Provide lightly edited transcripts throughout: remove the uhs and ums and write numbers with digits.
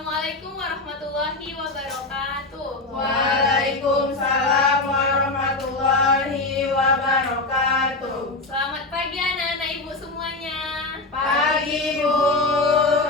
Assalamualaikum warahmatullahi wabarakatuh. Waalaikumsalam warahmatullahi wabarakatuh. Selamat pagi anak-anak ibu semuanya. Pagi Bu.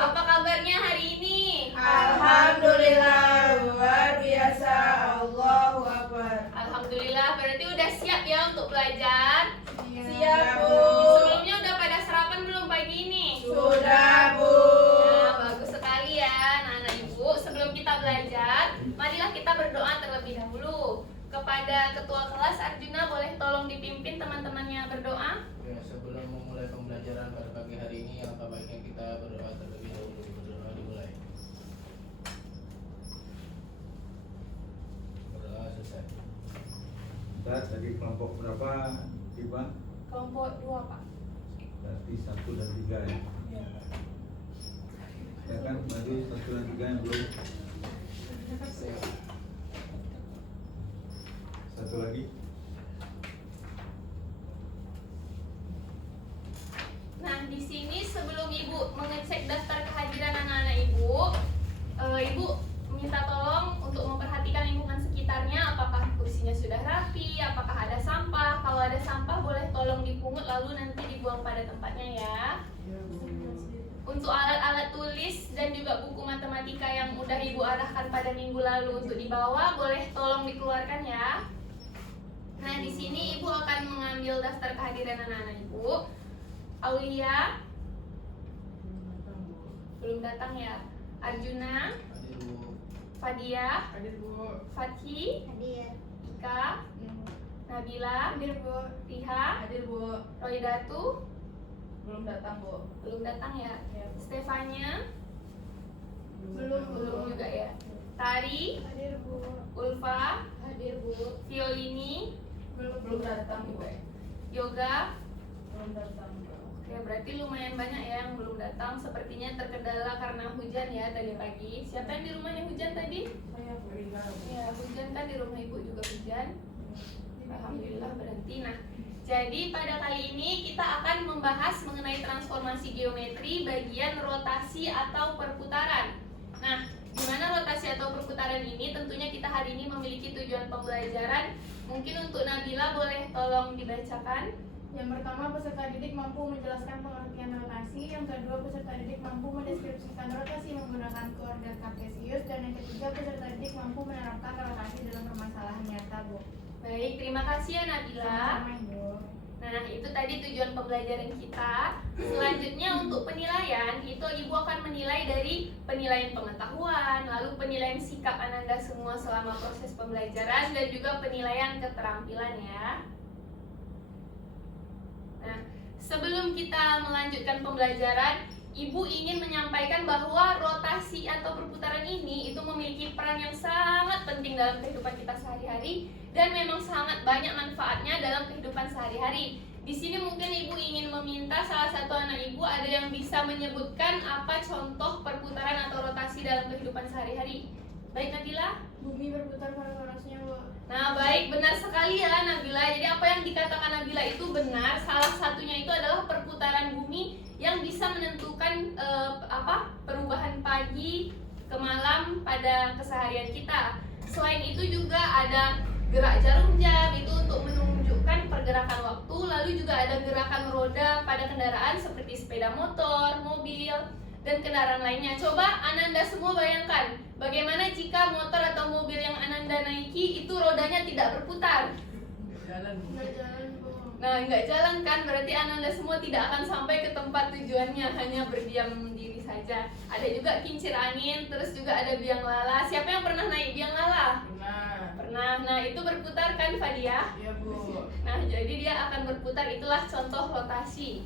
Apa kabarnya hari ini? Alhamdulillah luar biasa. Allahu Akbar. Alhamdulillah, berarti udah siap ya untuk belajar? Siap Bu. Sebelumnya udah pada sarapan belum pagi ini? Sudah Bu. Nah, bagus sekali ya anak-anak ibu. Sebelum kita belajar, marilah kita berdoa terlebih dahulu. Kepada ketua kelas Arjuna, boleh tolong dipimpin teman-temannya berdoa? Ya, sebelum memulai pembelajaran pada pagi hari ini, alangkah baiknya kita berdoa terlebih dahulu. Berdoa dimulai. Berdoa selesai. Kita tadi kelompok berapa tiba? Kelompok 2 Pak. Berarti 1 dan 3 ya. Ya kan maju 1 dan 3 yang belum. Satu lagi. Nah, di sini sebelum Ibu mengecek daftar kehadiran anak-anak Ibu minta tolong untuk memperhatikan lingkungan sekitarnya, apakah kursinya sudah rapi, apakah ada sampah. Kalau ada sampah boleh tolong dipungut lalu nanti dibuang pada tempatnya ya. Untuk alat-alat tulis dan juga buku matematika yang udah Ibu arahkan pada minggu lalu untuk dibawa, boleh tolong dikeluarkan ya. Nah, di sini Ibu akan mengambil daftar kehadiran anak-anak Ibu. Aulia belum datang ya. Arjuna, Hadir Bu. Fadia, Hadir Bu. Fathi, Hadir. Ika, Nabila, Hadir Bu. Riha, Hadir Bu. Roidatu Belum datang Bu. belum datang ya. Ya, Bu. Stefania Belum belum juga ya. Tari, Hadir Bu. Ulfa, Hadir Bu. Violini, Belum datang Bu. Yoga. Belum datang Bu. Oke, berarti lumayan banyak ya yang belum datang. Sepertinya terkendala karena hujan ya tadi pagi. Siapa yang di rumahnya hujan tadi? Saya Bu. Ya, hujan kan di rumah Ibu juga hujan. Alhamdulillah berhenti. Nah, jadi pada kali ini kita akan membahas mengenai transformasi geometri bagian rotasi atau perputaran. Nah, di mana rotasi atau perputaran ini tentunya kita hari ini memiliki tujuan pembelajaran. Mungkin untuk Nabila boleh tolong dibacakan. Yang pertama, peserta didik mampu menjelaskan pengertian rotasi. Yang kedua, peserta didik mampu mendeskripsikan rotasi menggunakan koordinat kartesius. Dan yang ketiga, peserta didik mampu menerapkan rotasi dalam permasalahan nyata, Bu. Baik, terima kasih ya Nabila. Sama-sama, Ibu. Nah, itu tadi tujuan pembelajaran kita. Selanjutnya untuk penilaian, itu Ibu akan menilai dari penilaian pengetahuan, lalu penilaian sikap Ananda semua selama proses pembelajaran, dan juga penilaian keterampilan ya. Nah, sebelum kita melanjutkan pembelajaran, Ibu ingin menyampaikan bahwa rotasi atau perputaran ini itu memiliki peran yang sangat penting dalam kehidupan kita sehari-hari dan memang sangat banyak manfaatnya dalam kehidupan sehari-hari. Di sini mungkin Ibu ingin meminta salah satu anak Ibu ada yang bisa menyebutkan apa contoh perputaran atau rotasi dalam kehidupan sehari-hari. Baik Nabila? Bumi berputar pada porosnya, Bu. Nah, baik, benar sekali ya Nabila. Jadi apa yang dikatakan Nabila itu benar. Salah satunya itu adalah perputaran bumi yang bisa menentukan perubahan pagi ke malam pada keseharian kita. Selain itu juga ada gerak jarum jam itu untuk menunjukkan pergerakan waktu. Lalu juga ada gerakan roda pada kendaraan seperti sepeda motor, mobil, dan kendaraan lainnya. Coba Ananda semua bayangkan, bagaimana jika motor atau mobil yang Ananda naiki itu rodanya tidak berputar? Jalan Bu. Nggak jalan, Bu. Nah, nggak jalan kan? Berarti Ananda semua tidak akan sampai ke tempat tujuannya, hanya berdiam diri saja. Ada juga kincir angin, terus juga ada biang lala. Siapa yang pernah naik biang lala? Pernah. Nah, itu berputar kan, Fadia? Iya Bu. Nah, jadi dia akan berputar, itulah contoh rotasi.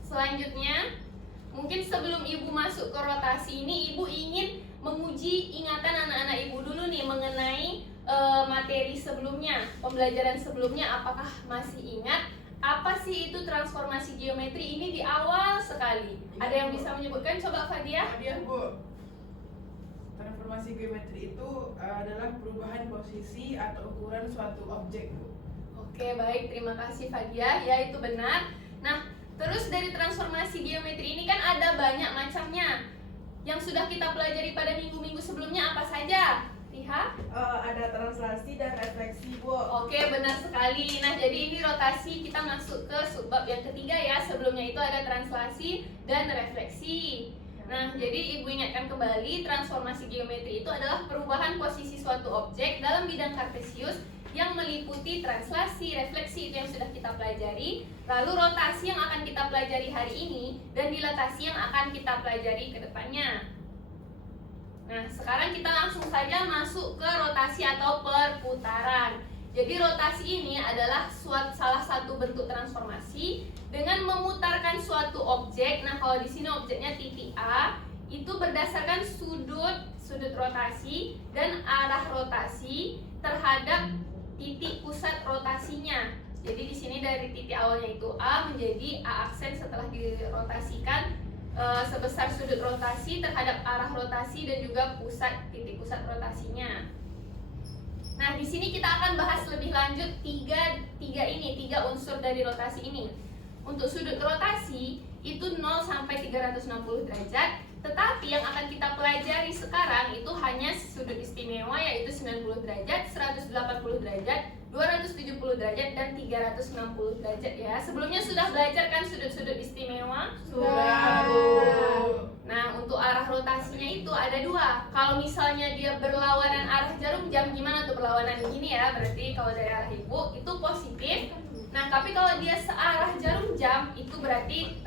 Selanjutnya, mungkin sebelum Ibu masuk ke rotasi ini, Ibu ingin menguji ingatan anak-anak Ibu dulu nih mengenai materi sebelumnya, pembelajaran sebelumnya. Apakah masih ingat apa sih itu transformasi geometri ini di awal sekali? Ada yang bisa menyebutkan? Coba Fadia. Hadir Bu. Transformasi geometri itu adalah perubahan posisi atau ukuran suatu objek Bu. Oke, baik, terima kasih Fadia. Ya, itu benar. Nah, terus dari transformasi geometri ini kan ada banyak macamnya. Yang sudah kita pelajari pada minggu-minggu sebelumnya apa saja? Lihat. Ada translasi dan refleksi, Bu. Oke, benar sekali. Nah, jadi ini rotasi, kita masuk ke subbab yang ketiga ya. Sebelumnya itu ada translasi dan refleksi. Nah, jadi Ibu ingatkan kembali, transformasi geometri itu adalah perubahan posisi suatu objek dalam bidang kartesius yang meliputi translasi, refleksi itu yang sudah kita pelajari, lalu rotasi yang akan kita pelajari hari ini, dan dilatasi yang akan kita pelajari ke depannya. Nah, sekarang kita langsung saja masuk ke rotasi atau perputaran. Jadi rotasi ini adalah salah satu bentuk transformasi dengan memutarkan suatu objek. Nah, kalau di sini objeknya titik A, itu berdasarkan sudut rotasi dan arah rotasi terhadap titik pusat rotasinya. Jadi di sini dari titik awalnya itu A menjadi A aksen setelah dirotasikan sebesar sudut rotasi terhadap arah rotasi dan juga titik pusat rotasinya. Nah, di sini kita akan bahas lebih lanjut tiga unsur dari rotasi ini. Untuk sudut rotasi itu 0 sampai 360 derajat, tetapi yang akan kita pelajari sekarang itu hanya sudut istimewa, yaitu 90 derajat, 180 derajat, 270 derajat, dan 360 derajat ya. Sebelumnya sudah belajar kan sudut-sudut istimewa? Sudah, Bu. Nah, untuk arah rotasinya itu ada dua. Kalau misalnya dia berlawanan arah jarum jam, gimana tuh berlawanan begini ya? Berarti kalau dari arah Ibu itu positif. Nah, tapi kalau dia searah jarum jam, itu berarti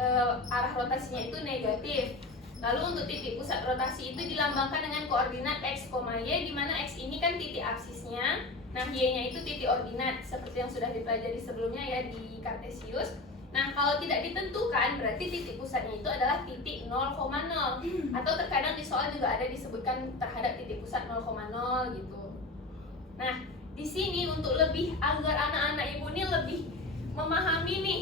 arah rotasinya itu negatif. Lalu untuk titik pusat rotasi itu dilambangkan dengan koordinat x, y, di mana x ini kan titik absisnya. Nah, y-nya itu titik ordinat seperti yang sudah dipelajari sebelumnya ya di kartesius. Nah, kalau tidak ditentukan berarti titik pusatnya itu adalah titik 0,0. Atau terkadang di soal juga ada disebutkan terhadap titik pusat 0,0 gitu. Nah, di sini untuk lebih agar anak-anak Ibu ini lebih memahami nih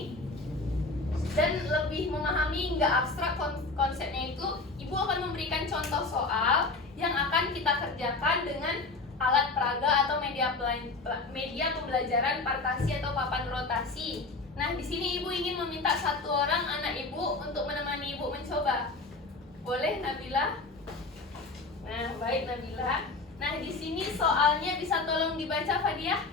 dan lebih memahami nggak abstrak konsepnya itu, Ibu akan memberikan contoh soal yang akan kita kerjakan dengan alat peraga atau media pembelajaran partasi atau papan rotasi. Nah, di sini Ibu ingin meminta satu orang anak Ibu untuk menemani Ibu mencoba. Boleh, Nabila? Nah, baik Nabila. Nah, di sini soalnya bisa tolong dibaca, Fadiah?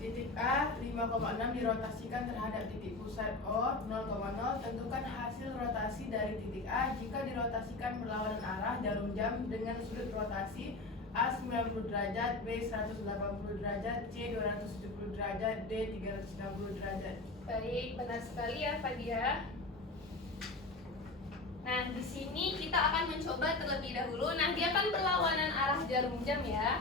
Titik A 5,6 dirotasikan terhadap titik pusat O 0,0. Tentukan hasil rotasi dari titik A jika dirotasikan berlawanan arah jarum jam dengan sudut rotasi A 90 derajat, B 180 derajat, C 270 derajat, D 360 derajat. Baik, benar sekali ya Fadiah. Nah, di sini kita akan mencoba terlebih dahulu. Nah, dia kan berlawanan arah jarum jam ya.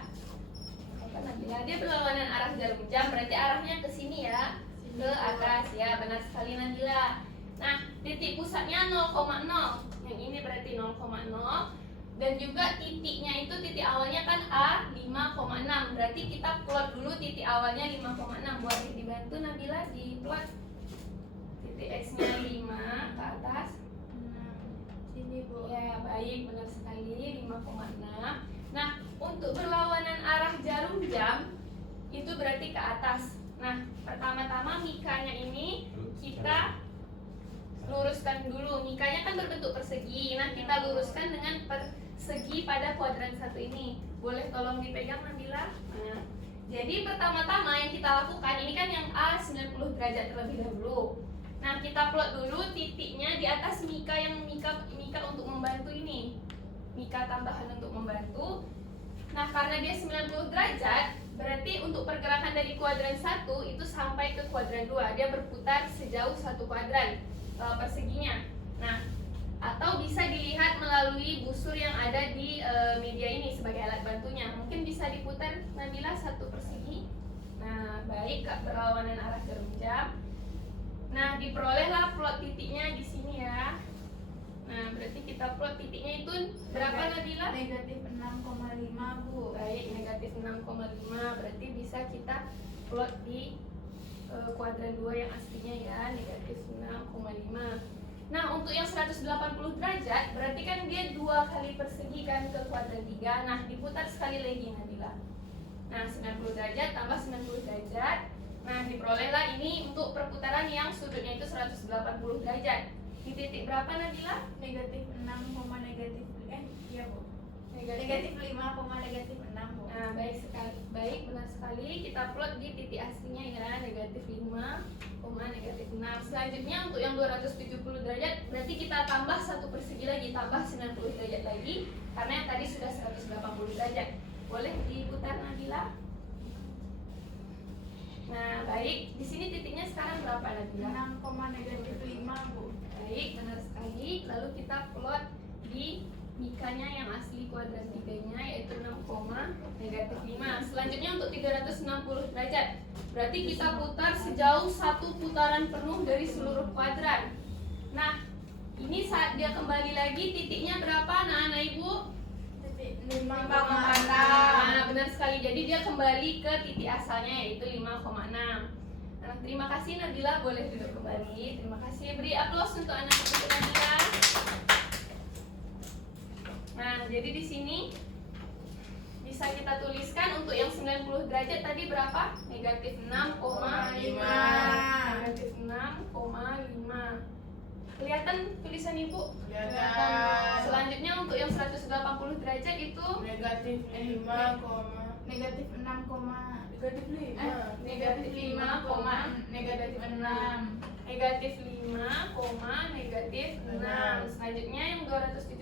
Nah, dia berlawanan arah jarum jam, berarti arahnya ke sini ya, ke atas ya, benar sekali Nabila. Nah, titik pusatnya 0,0, yang ini berarti 0,0, dan juga titiknya itu titik awalnya kan A 5,6, berarti kita plot dulu titik awalnya 5,6. Boleh dibantu Nabila di plot titik X nya 5 ke atas. Sini, Bu. Ya, baik, benar sekali 5,6. Nah, untuk berlawanan arah jarum jam itu berarti ke atas. Nah, pertama-tama mikanya ini kita luruskan dulu. Mikanya kan berbentuk persegi. Nah, kita luruskan dengan persegi pada kuadran 1 ini. Boleh tolong dipegang Nabila? Nah, jadi pertama-tama yang kita lakukan ini kan yang A 90 derajat terlebih dahulu. Nah, kita plot dulu titiknya di atas mika yang mika untuk membantu ini. Mika tambahan untuk membantu. Nah, karena dia 90 derajat, berarti untuk pergerakan dari kuadran 1 itu sampai ke kuadran 2, dia berputar sejauh 1 kuadran perseginya. Nah, atau bisa dilihat melalui busur yang ada di media ini sebagai alat bantunya. Mungkin bisa diputar Nabila 1 persegi. Nah, baik, berlawanan arah jarum jam. Nah, diperolehlah plot titiknya di sini ya. Nah, berarti kita plot titiknya itu berapa Nabila? Negatif 6,5, Bu. Baik, negatif 6,5, berarti bisa kita plot di kuadran 2 yang aslinya ya, negatif 6,5. Nah, untuk yang 180 derajat berarti kan dia 2 kali persegi kan ke kuadran 3. Nah, diputar sekali lagi Nabila. Nah, 90 derajat tambah 90 derajat. Nah, diperolehlah ini untuk perputaran yang sudutnya itu 180 derajat. Di titik berapa Nabila? Negatif 6, negatif iya Bu. Negatif. Negatif 5, negatif 6 Bu. Nah, baik sekali. Baik, benar sekali. Kita plot di titik aslinya ya, negatif 5, negatif 6. Selanjutnya untuk yang 270 derajat, berarti kita tambah satu persegi lagi, tambah 90 derajat lagi, karena yang tadi sudah 180 derajat. Boleh diputar Nabila? Nah, baik. Di sini titiknya sekarang berapa Nabila? 6, negatif 5 Bu. Baik, benar sekali. Lalu kita plot di mikanya yang asli kuadran 3-nya, yaitu 6, negatif 5. Selanjutnya untuk 360 derajat, berarti kita putar sejauh satu putaran penuh dari seluruh kuadran. Nah, ini saat dia kembali lagi, titiknya berapa anak-anak ibu? Titik 5,6. Nah, benar sekali. Jadi dia kembali ke titik asalnya, yaitu 5,6. Nah, terima kasih Nabila, boleh duduk kembali. Terima kasih. Beri aplaus untuk anak ibu Nabila. Nah, jadi di sini bisa kita tuliskan untuk yang 90 derajat tadi berapa? Negatif 6,5. Negatif 6,5. Kelihatan tulisan ibu? Kelihatan. Selanjutnya untuk yang 180 derajat itu Negatif 5, Negatif 6, negatif 5. negatif 5, negatif 6. negatif 5, negatif 6. Selanjutnya yang 270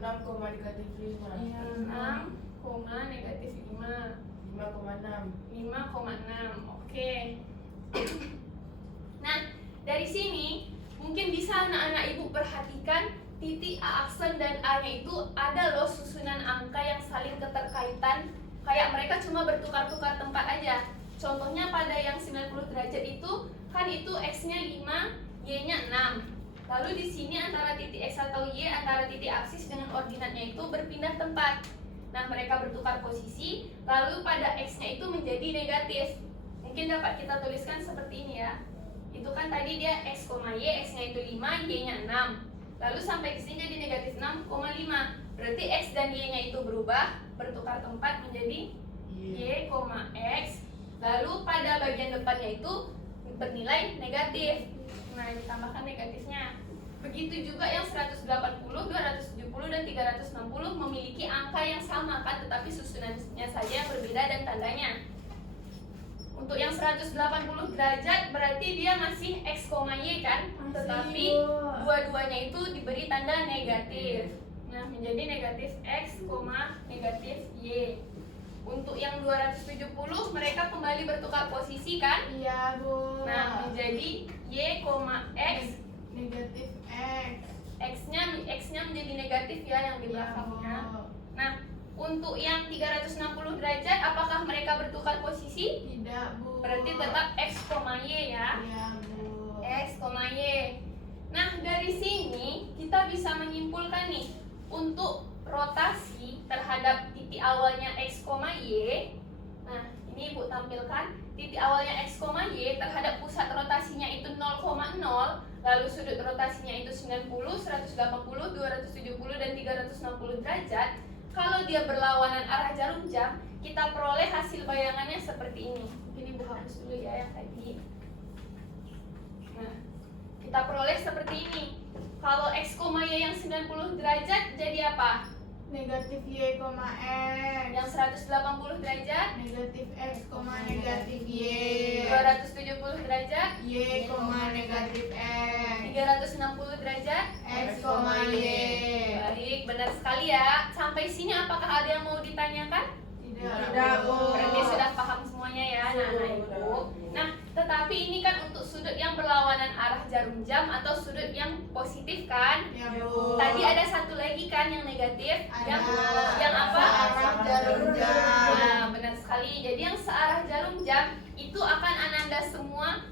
6, negatif 5. 6, negatif 5. 5,6. 5,6. Oke. Nah, dari sini mungkin bisa anak-anak ibu perhatikan titik A aksen dan A-nya itu ada loh susunan angka yang saling keterkaitan, kayak mereka cuma bertukar-tukar tempat aja. Contohnya pada yang 90 derajat itu kan itu X-nya 5, Y-nya 6. Lalu di sini antara titik X atau Y, antara titik aksis dengan ordinatnya itu berpindah tempat. Nah, mereka bertukar posisi, lalu pada X-nya itu menjadi negatif. Mungkin dapat kita tuliskan seperti ini ya. Itu kan tadi dia X, Y, X-nya itu 5, Y-nya 6. Lalu sampai ke sini jadi negatif 6,5. Berarti X dan Y-nya itu berubah, bertukar tempat menjadi Y, X. Lalu pada bagian depannya itu bernilai negatif. Nah, ditambahkan negatifnya. Begitu juga yang 180, 270, dan 360 memiliki angka yang sama kan, tetapi susunannya saja yang berbeda dan tandanya. Untuk yang 180 derajat berarti dia masih X, Y kan, tetapi dua-duanya itu diberi tanda negatif. Nah, menjadi negatif X, negatif Y. Untuk yang 270 mereka kembali bertukar posisi kan? Iya Bu. Nah, menjadi Y, X. Negatif X. X-nya menjadi negatif ya yang di belakangnya. Nah, untuk yang 360 derajat apakah mereka bertukar posisi? Tidak Bu. Berarti tetap X, Y ya. Iya Bu. X, Y. Nah, dari sini kita bisa menyimpulkan nih, untuk rotasi terhadap titik awalnya X, Y. Nah, ini Ibu tampilkan titik awalnya X, Y terhadap pusat rotasinya itu 0,0, lalu sudut rotasinya itu 90, 180, 270 dan 360 derajat. Kalau dia berlawanan arah jarum jam, kita peroleh hasil bayangannya seperti ini. Mungkin Ibu hapus dulu ya yang tadi. Nah, kita peroleh seperti ini. Kalau X, Y yang 90 derajat jadi apa? Negatif Y, X. Yang 180 derajat, Negatif X, negatif Y. 270 derajat, Y, negatif X. 360 derajat. X, Y. Baik, benar sekali ya. Sampai sini apakah ada yang mau ditanyakan? Tidak Bu. Berarti sudah paham semuanya ya anak-anak ibu. Nah, tetapi ini kan untuk sudut yang berlawanan arah jarum jam atau sudut yang positif kan? Ya Bu. Tadi ada satu lagi kan yang negatif, yang apa? Searah jarum jam. Nah, benar sekali. Jadi yang searah jarum jam itu akan Ananda semua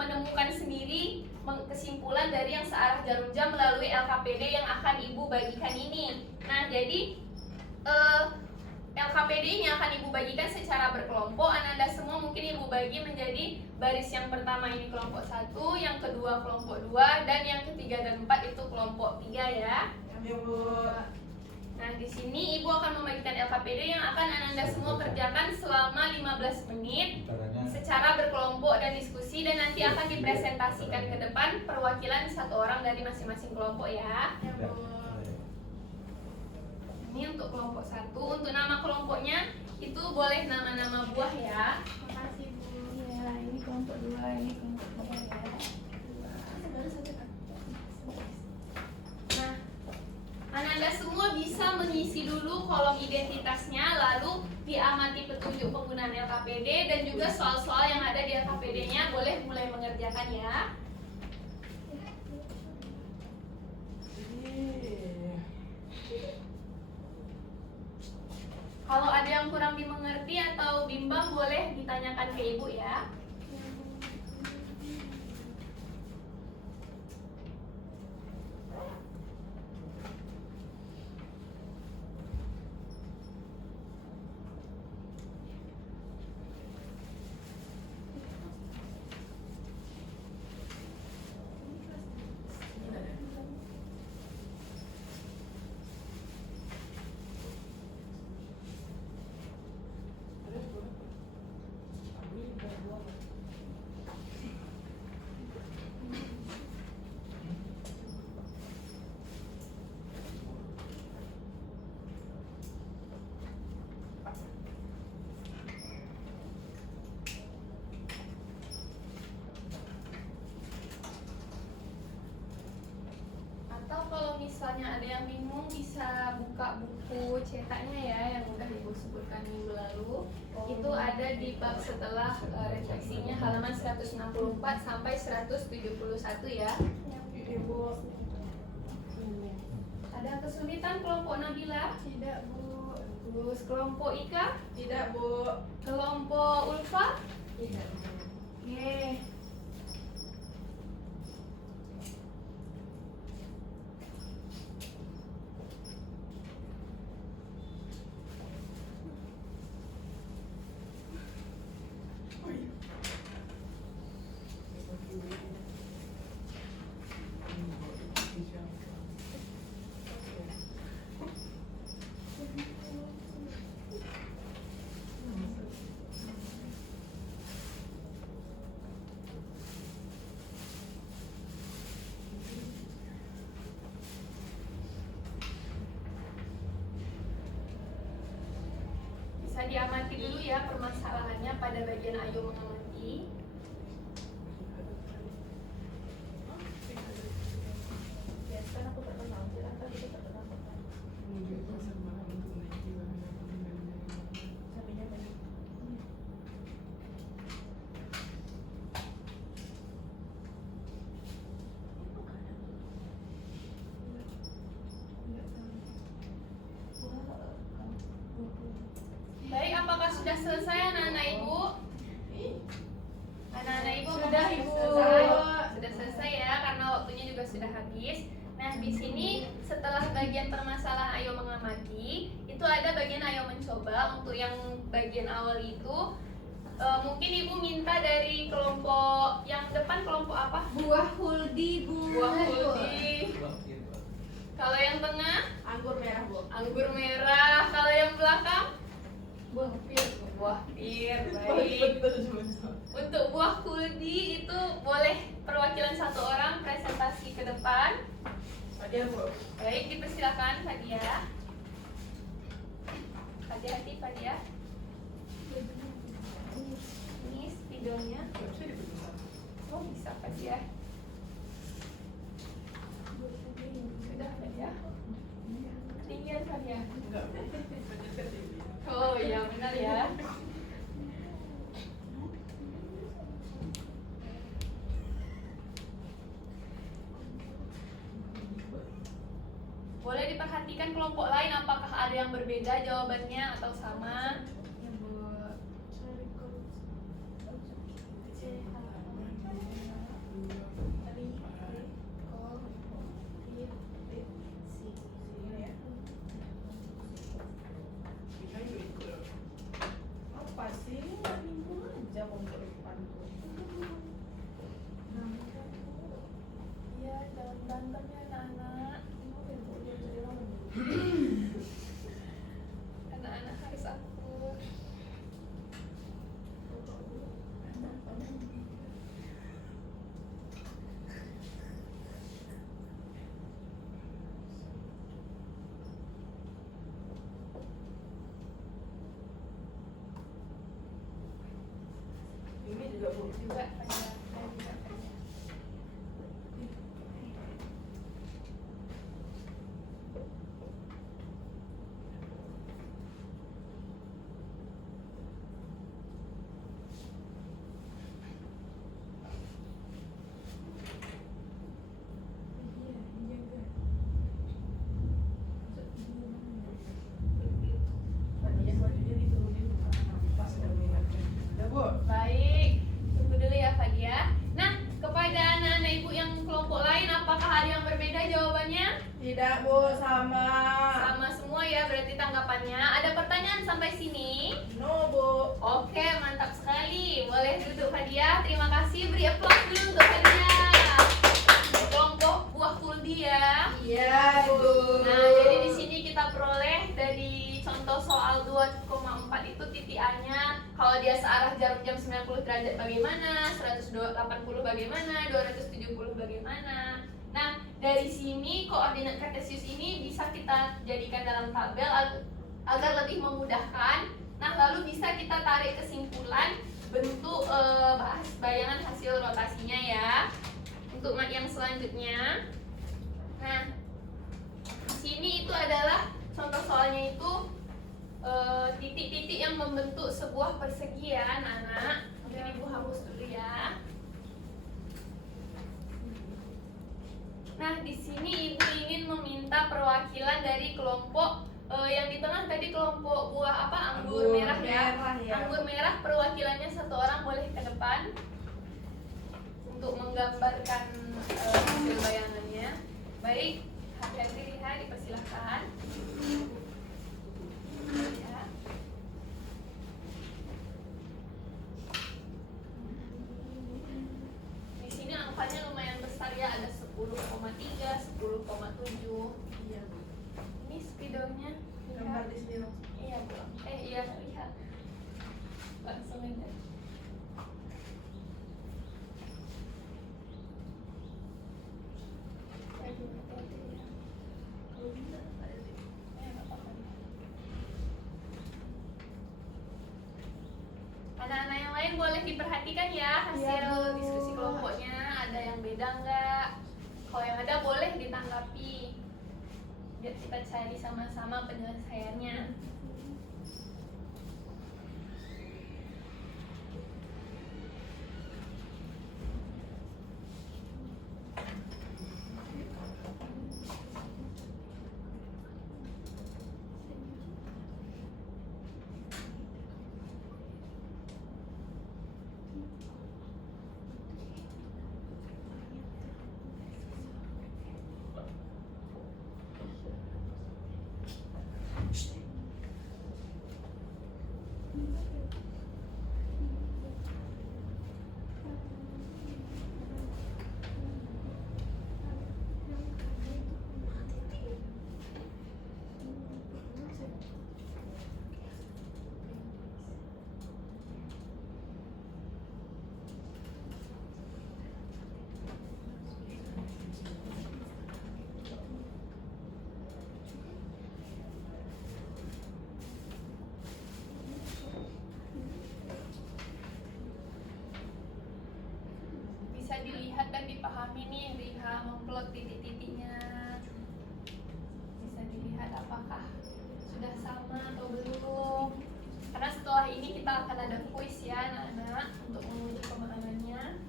menemukan sendiri kesimpulan dari yang searah jarum jam melalui LKPD yang akan Ibu bagikan ini. Nah, jadi LKPD ini akan Ibu bagikan secara berkelompok. Ananda semua mungkin Ibu bagi menjadi baris yang pertama ini kelompok 1, yang kedua kelompok 2, dan yang ketiga dan 4 itu kelompok 3 ya. Ya Bu. Nah, di sini Ibu akan membagikan LKPD yang akan Ananda semua kerjakan selama 15 menit. Caranya secara berkelompok dan diskusi, dan nanti akan dipresentasikan ke depan perwakilan satu orang dari masing-masing kelompok ya. Ya Bu. Ini untuk kelompok satu. Untuk nama kelompoknya itu boleh nama-nama buah ya. Makasih Bu. Ya, ini kelompok 2, ini kelompok 3 ya. Nah, Anda semua bisa mengisi dulu kolom identitasnya, lalu diamati petunjuk penggunaan LKPD dan juga soal-soal yang ada di LKPD-nya, boleh mulai mengerjakan ya. Kalau ada yang kurang dimengerti atau bimbang, boleh ditanyakan ke ibu ya. Atau kalau misalnya ada yang bingung, bisa buka buku cetaknya ya, yang udah ibu sebutkan minggu lalu. Itu ada di bab setelah refleksinya halaman 164 sampai 171 ya. Ibu. Ada kesulitan kelompok Nabila? Tidak Bu. Terus kelompok Ika? Tidak Bu. Kelompok Ulfa? Tidak. Oke. Bisa diamati dulu ya permasalahannya pada bagian ayo mengamati. Biasanya aku terkenal, silakan itu terkenal. Sampainya banyak. Baik, apakah sudah selesai anak-anak ibu? Anak-anak ibu Sudah, apakah Ibu. selesai? Sudah selesai ya, karena waktunya juga sudah habis. Nah, di sini setelah bagian permasalahan ayo mengamati, itu ada bagian ayo mencoba. Untuk yang bagian awal itu mungkin ibu minta dari kelompok yang depan, kelompok apa? Buah huldi Bu. Buah kuldi. Kalau yang tengah, Anggur merah Bu. anggur merah. Kalau yang belakang, Buah pir. buah pir. Baik. Untuk buah kuldi itu boleh perwakilan satu orang presentasi ke depan. Fadia Bu. Baik, dipersilakan Fadia. Hati-hati Fadia. Ini spidolnya. Oh, bisa Fadia. Sudah Fadia. Ketinggian Fadia. Enggak Bu. Oh iya benar ya. Boleh diperhatikan kelompok lain apakah ada yang berbeda jawabannya atau sama? Ya Bu. Apa sih? Minggu aja untuk depan Bu. Iya, jangan berantem ya anak-anak. Anak-anak harus akur. Tidak Bu, sama. Sama semua ya berarti tanggapannya. Ada pertanyaan sampai sini? No Bu. Oke, mantap sekali. Boleh duduk Fadia. Terima kasih. Beri aplaus dulu untuk Fadia. Kelompok buah kuldi ya. Iya Bu. Nah, jadi di sini kita peroleh dari contoh soal 2,4 itu titik A-nya. Kalau dia searah jarum jam 90 derajat bagaimana, 180 bagaimana, 270 bagaimana. Nah, dari sini koordinat kartesius ini bisa kita jadikan dalam tabel agar lebih memudahkan. Nah, lalu bisa kita tarik kesimpulan bentuk bayangan hasil rotasinya ya. Untuk yang selanjutnya. Nah, di sini itu adalah contoh soalnya itu titik-titik yang membentuk sebuah persegi ya, anak-anak. Mungkin Ibu hapus dulu ya. Nah, di sini Ibu ingin meminta perwakilan dari kelompok yang di tengah tadi kelompok buah apa? Anggur merah ya. Anggur merah perwakilannya satu orang boleh ke depan untuk menggambarkan hasil bayangannya. Baik, hati-hati lihat, dipersilahkan. Ya. Di sini angkanya lumayan besar ya, ada 10,3, 10,7. Iya Bu. Ini spidolnya Gambar di sini langsung. Iya Bu. Iya lihat. Langsung aja. Aduh, hati-hati ya. Kalau bisa, nggak apa-apa. Anak-anak yang lain boleh diperhatikan ya hasil Iya, Bu. diskusi kelompoknya. Ada yang beda nggak? Kalau yang ada boleh ditanggapi. Biar kita cari sama-sama penyelesaiannya. Bisa dilihat dan dipahami nih, lihat memplot titik-titiknya. Bisa dilihat apakah sudah sama atau belum. Karena setelah ini kita akan ada kuis ya anak-anak untuk menguji pemahamannya.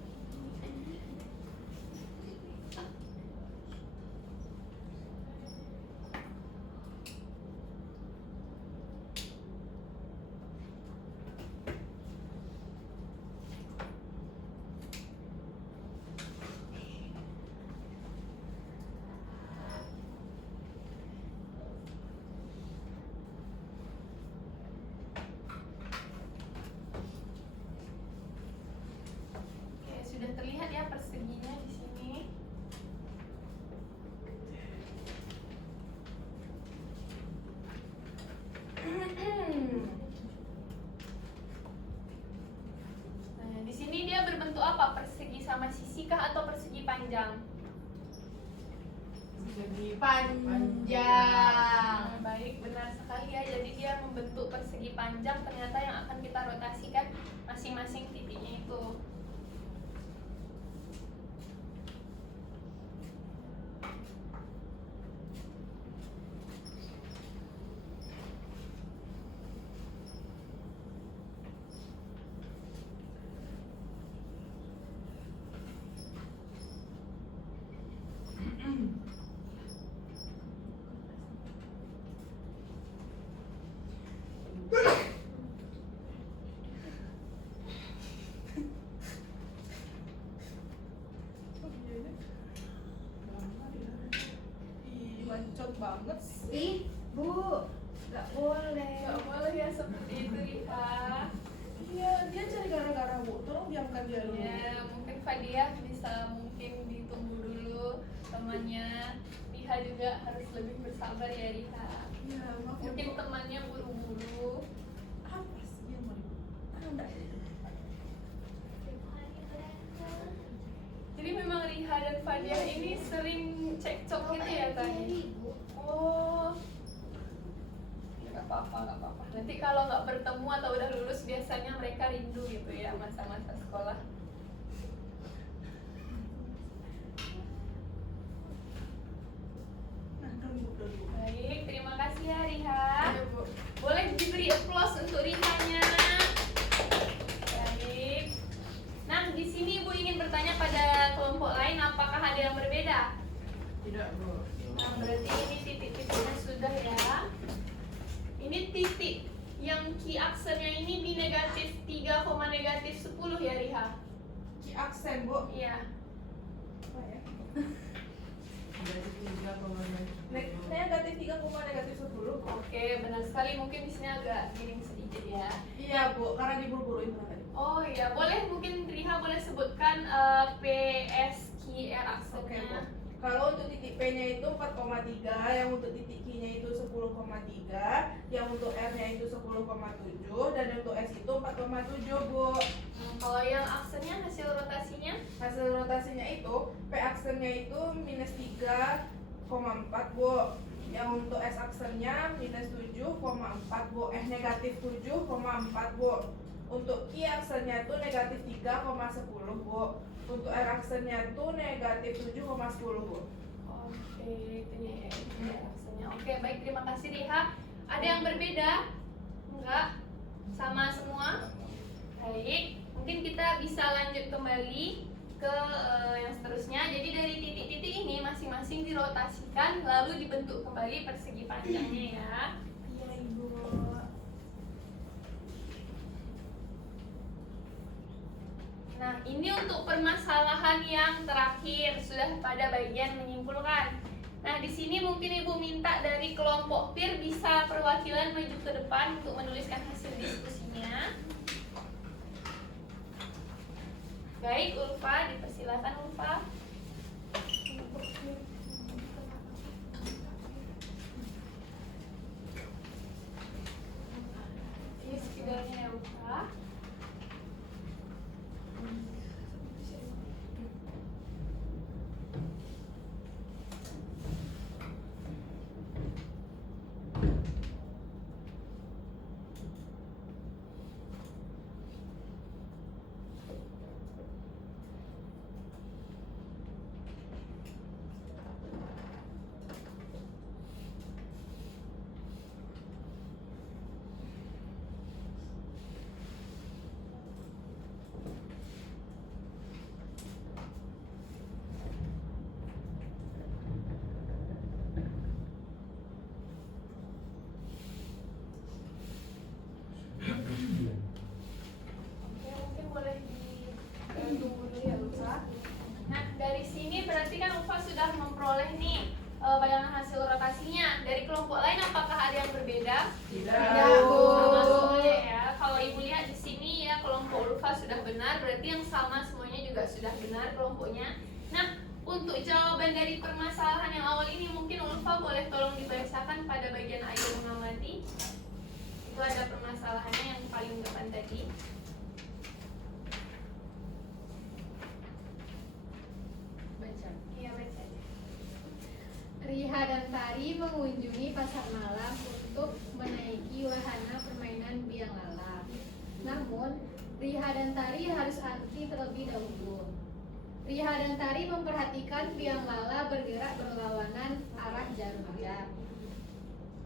Oke, sudah terlihat ya perseginya di sini. Nah, di sini dia berbentuk apa? Persegi sama sisi kah atau persegi panjang? Jadi Panjang. Baik, benar sekali ya. Jadi dia membentuk persegi panjang ternyata yang akan kita rotasikan masing-masing titiknya itu. banget. Ih, Bu, nggak boleh. Gak boleh ya seperti itu Riha. Iya, dia cari gara-gara Bu. Tolong diamkan dia dulu. Ya, mungkin Fadia bisa mungkin ditunggu dulu temannya. Riha juga harus lebih bersabar ya Riha. Iya, maaf ya, Mungkin Bu. temannya buru-buru. Apa sih yang mau dibuat? Anda Jadi memang Riha dan Fadia ini sering cekcok gitu ya kan? Oh, ya, nggak apa-apa, nggak apa-apa. Nanti kalau nggak bertemu atau udah lulus biasanya mereka rindu gitu ya masa-masa sekolah. Nah, dulu. Baik, terima kasih ya Riha. Iya, Bu. Boleh diberi applause untuk Rihanya. Baik. Nah, di sini Ibu ingin bertanya pada kelompok lain apakah ada yang berbeda? Tidak, Bu. Nah, berarti ini titik-titiknya sudah ya. Ini titik yang ki aksennya ini di negatif 3, negatif 10 ya Riha? Ki aksen, Bu. Iya. Apa ya? Berarti 3,9. Negatif 3, negatif 10. Oke, benar sekali. Mungkin di sini agak miring sedikit ya. Iya, Bu, karena diburu-buruin tadi. Oh iya, boleh mungkin Riha boleh sebutkan PSQR Oke, Bu. aksennya. Kalau untuk titik P-nya itu 4,3, yang untuk titik Q-nya itu 10,3, yang untuk R-nya itu 10,7, dan untuk S itu 4,7, Bu. Kalau yang aksennya hasil rotasinya? Hasil rotasinya itu, P aksennya itu minus 3,4, Bu. Yang untuk S aksennya minus 7,4, Bu. Negatif 7,4, Bu. Untuk Q aksennya itu negatif 3,10, Bu. Untuk R aksennya itu negatif 7,10, Bu. Oke, itu ya aksennya. Oke, baik, terima kasih Riha. Ada yang berbeda? Enggak? Sama semua? Baik, mungkin kita bisa lanjut kembali ke yang seterusnya. Jadi dari titik-titik ini masing-masing dirotasikan lalu dibentuk kembali persegi panjangnya ya. Iya, Ibu. Nah, ini untuk permasalahan yang terakhir sudah pada bagian menyimpulkan. Nah, di sini mungkin Ibu minta dari kelompok peer bisa perwakilan maju ke depan untuk menuliskan hasil diskusinya. Baik, Ulfa, dipersilakan Ulfa. Ini spidolnya ya Ulfa. Oke, mungkin boleh ditunggu dulu ya Ulfa. Nah, dari sini berarti kan Ulfa sudah memperoleh nih bayangan hasil rotasinya. Dari kelompok lain apakah ada yang berbeda? Tidak, Bu. Sama semuanya ya. Kalau Ibu lihat di sini ya kelompok Ulfa sudah benar, berarti yang sama semuanya juga sudah benar kelompoknya. Nah, untuk jawaban dari permasalahan yang awal ini mungkin Ulfa boleh tolong dibacakan pada bagian ayo mengamati. Itu ada permasalahannya yang paling depan tadi. Baca. Iya, baca aja. Riha dan Tari mengunjungi pasar malam untuk menaiki wahana permainan biang lala. Namun, Riha dan Tari harus antri terlebih dahulu. Riha dan Tari memperhatikan biang lala bergerak berlawanan arah jarum jam.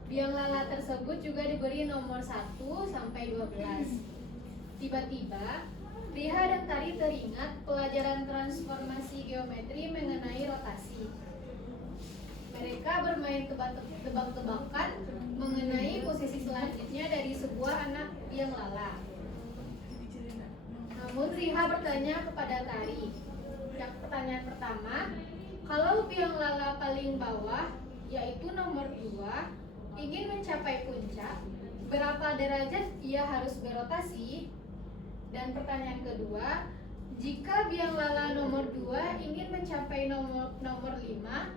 Biang lala tersebut juga diberi nomor 1 sampai 12. Tiba-tiba, Riha dan Tari teringat pelajaran transformasi geometri mengenai rotasi. Mereka bermain tebak-tebakan mengenai posisi selanjutnya dari sebuah anak biang lala. Namun Riha bertanya kepada Tari. Yang pertanyaan pertama, kalau biang lala paling bawah, yaitu nomor 2, ingin mencapai puncak, berapa derajat ia harus berotasi? Dan pertanyaan kedua, jika biang lala nomor 2 ingin mencapai nomor 5,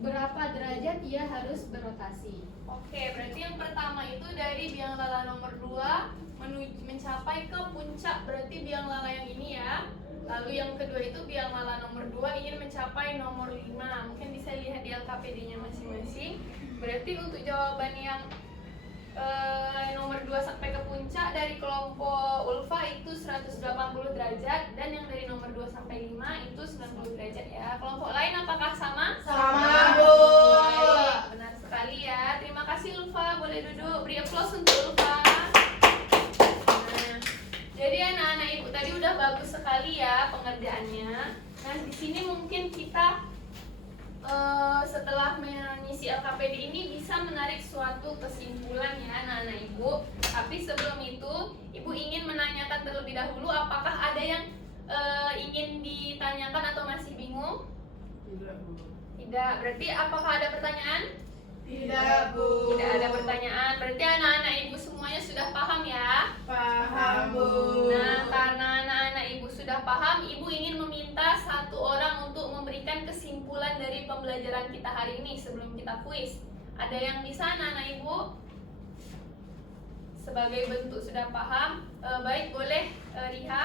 berapa derajat ia harus berotasi? Oke, berarti yang pertama itu dari biang lala nomor 2 mencapai ke puncak, berarti biang lala yang ini ya. Lalu yang kedua itu biang lala nomor 2 ingin mencapai nomor 5. Mungkin bisa lihat di LKPD-nya masing-masing. Berarti untuk jawaban yang nomor 2 sampai ke puncak dari kelompok Ulfa itu 180 derajat, dan yang dari nomor 2 sampai 5 itu 90 derajat ya. Kelompok lain apakah sama? Sama, Bu. Baik, benar sekali ya. Terima kasih Ulfa, boleh duduk. Beri applause untuk Ulfa. Nah, jadi anak-anak ibu tadi udah bagus sekali ya pengerjaannya. Nah, di sini mungkin kita setelah mengisi LKPD ini bisa menarik suatu kesimpulan ya anak-anak ibu. Tapi sebelum itu, ibu ingin menanyakan terlebih dahulu apakah ada yang ingin ditanyakan atau masih bingung? Tidak, Bu. Tidak. Berarti apakah ada pertanyaan? Tidak, Bu. Tidak ada pertanyaan. Berarti anak-anak ibu semuanya sudah paham ya? Paham, Bu. Nah, karena anak-anak ibu sudah paham, ibu ingin meminta satu orang untuk memberikan kesimpulan dari pembelajaran kita hari ini sebelum kita kuis. Ada yang bisa anak-anak ibu? Sebagai bentuk sudah paham, baik boleh Riha.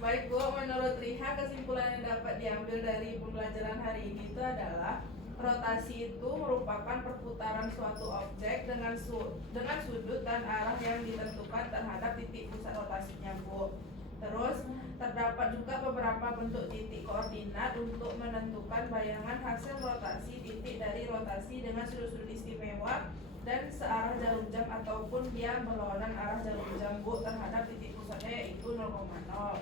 Baik, Bu, menurut Riha kesimpulan yang dapat diambil dari pembelajaran hari ini itu adalah rotasi itu merupakan perputaran suatu objek dengan sudut dan arah yang ditentukan terhadap titik pusat rotasinya, Bu. Terus terdapat juga beberapa bentuk titik koordinat untuk menentukan bayangan hasil rotasi titik dari rotasi dengan sudut-sudut istimewa dan searah jarum jam ataupun dia berlawanan arah jarum jam, Bu, terhadap titik pusatnya yaitu 0,0.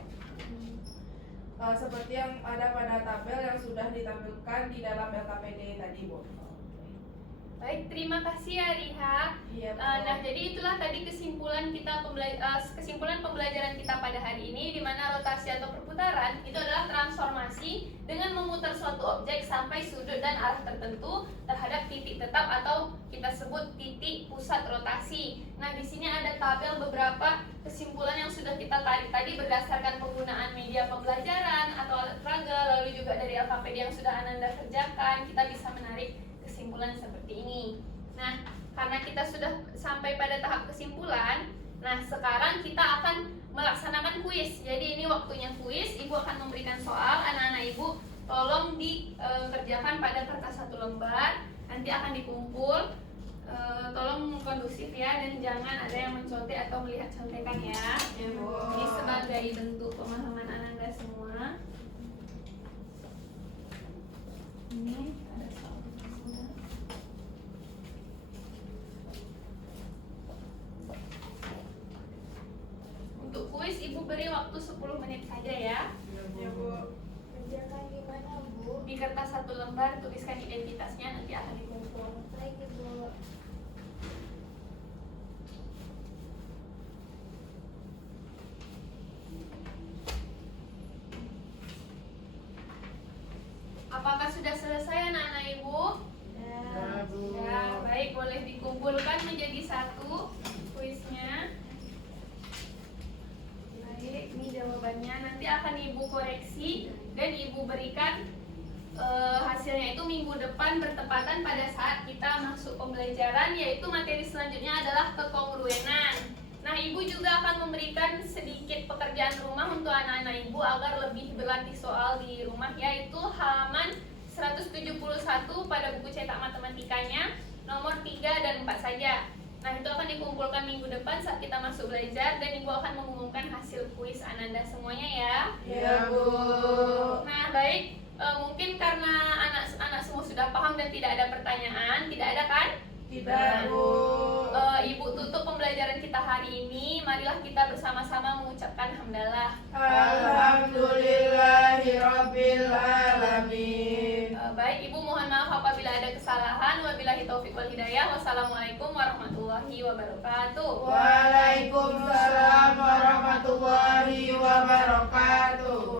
Seperti yang ada pada tabel yang sudah ditampilkan di dalam LKPD tadi, Bu. Baik, terima kasih ya Riha. Iya, Bu. Nah, jadi itulah tadi kesimpulan kesimpulan pembelajaran kita pada hari ini, di mana rotasi atau perputaran itu adalah transformasi dengan memutar suatu objek sampai sudut dan arah tertentu terhadap titik tetap atau kita sebut titik pusat rotasi. Nah, di sini ada tabel beberapa kesimpulan yang sudah kita tarik tadi berdasarkan penggunaan media pembelajaran atau alat peraga, lalu juga dari LKPD yang sudah Ananda kerjakan, kita bisa menarik kesimpulan seperti ini. Nah, karena kita sudah sampai pada tahap kesimpulan, nah sekarang kita akan melaksanakan kuis. Jadi ini waktunya kuis. Ibu akan memberikan soal, anak-anak ibu tolong dikerjakan pada kertas 1 lembar. Nanti akan dikumpul. Tolong kondusif ya, dan jangan ada yang mencontek atau melihat contekan ya. Ini sebagai bentuk pemahaman Ananda semua. Ini ada soal. Untuk kuis ibu beri waktu 10 menit saja ya. Ya, Bu. Kerjakan gimana, Bu? Di kertas 1 lembar tuliskan identitasnya, nanti akan dikumpul. Baik, Ibu. Apakah sudah selesai anak-anak ibu? Ya, Bu. Ya, baik, boleh dikumpulkan menjadi satu kuisnya. Baik, ini jawabannya. Nanti akan ibu koreksi dan ibu berikan hasilnya itu minggu depan bertepatan pada saat kita masuk pembelajaran, yaitu materi selanjutnya adalah kekongruenan. Nah, ibu juga akan memberikan sedikit pekerjaan rumah untuk anak-anak ibu agar lebih berlatih soal di rumah, yaitu halaman 171 pada buku cetak matematikanya nomor 3 dan 4 saja. Nah, itu akan dikumpulkan minggu depan saat kita masuk belajar, dan ibu akan mengumumkan hasil kuis Ananda semuanya ya. Ya, Bu. Nah, baik, mungkin karena anak-anak semua sudah paham dan tidak ada pertanyaan, tidak ada kan? Tidak, Bu. Ibu tutup pembelajaran kita hari ini. Marilah kita bersama-sama mengucapkan hamdalah. Alhamdulillahirabbil alamin. Baik, ibu mohon maaf apabila ada kesalahan. Wabillahi taufiq wal hidayah. Wassalamualaikum warahmatullahi wabarakatuh.